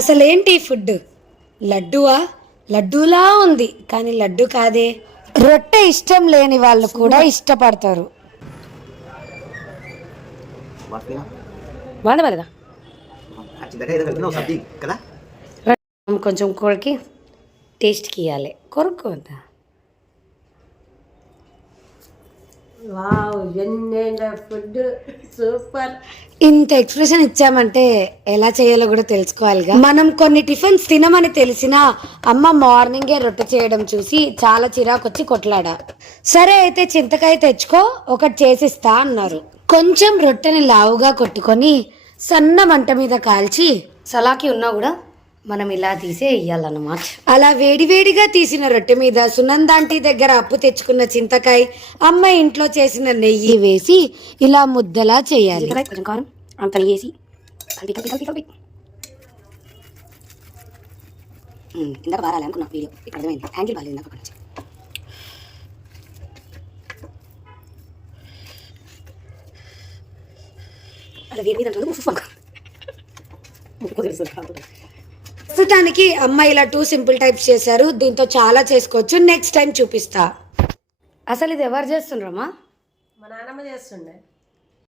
అసలేంటి ఫుడ్? లడ్డువా? లడ్డూలా ఉంది కానీ లడ్డు కాదే. రొట్టె ఇష్టం లేని వాళ్ళు కూడా ఇష్టపడతారు. బాగుందా కొంచెం కూరకి టేస్ట్కి ఇవ్వాలి. కొరుక్కోద్దా? Wow, food super. ఇంత ఎక్స్ప్రెషన్ ఇచ్చామంటే ఎలా చేయాలో కూడా తెలుసుకోవాలిగా. మనం కొన్ని టిఫిన్స్ తినమని తెలిసినా అమ్మ మార్నింగే రొట్టె చేయడం చూసి చాలా చిరాకొచ్చి కొట్లాడా. సరే అయితే చింతకాయ తెచ్చుకో, ఒకటి చేసిస్తా అన్నారు. కొంచెం రొట్టెని లావుగా కొట్టుకొని సన్న మంట మీద కాల్చి, సలాకి ఉన్నా కూడా మనం ఇలా తీసే వేయాలన్నమాట. అలా వేడివేడిగా తీసిన రొట్టె మీద సునందాంటి దగ్గర అప్పు తెచ్చుకున్న చింతకాయ, అమ్మ ఇంట్లో చేసిన నెయ్యి వేసి ఇలా ముద్దలా చేయాలి. కొంచెం కారం అంత వేసి కలిపి కలిపి కలిపి కలిపి ఇందాక బారాలి అనుకున్నా. వీడియో ఇక్కడ అర్థమైంది. హ్యాండిల్ బాగాలేదు ఇందాక నుంచి. అలా వేడి మీద ప్రస్తుతానికి అమ్మ ఇలా 2 సింపుల్ టైప్స్ చేశారు. దీంతో చాలా చేసుకోవచ్చు. నెక్స్ట్ టైం చూపిస్తా. అసలు ఇది ఎవరు చేస్తుండ్రమ్మా? మా నాన్నమ్మ చేస్తుండే.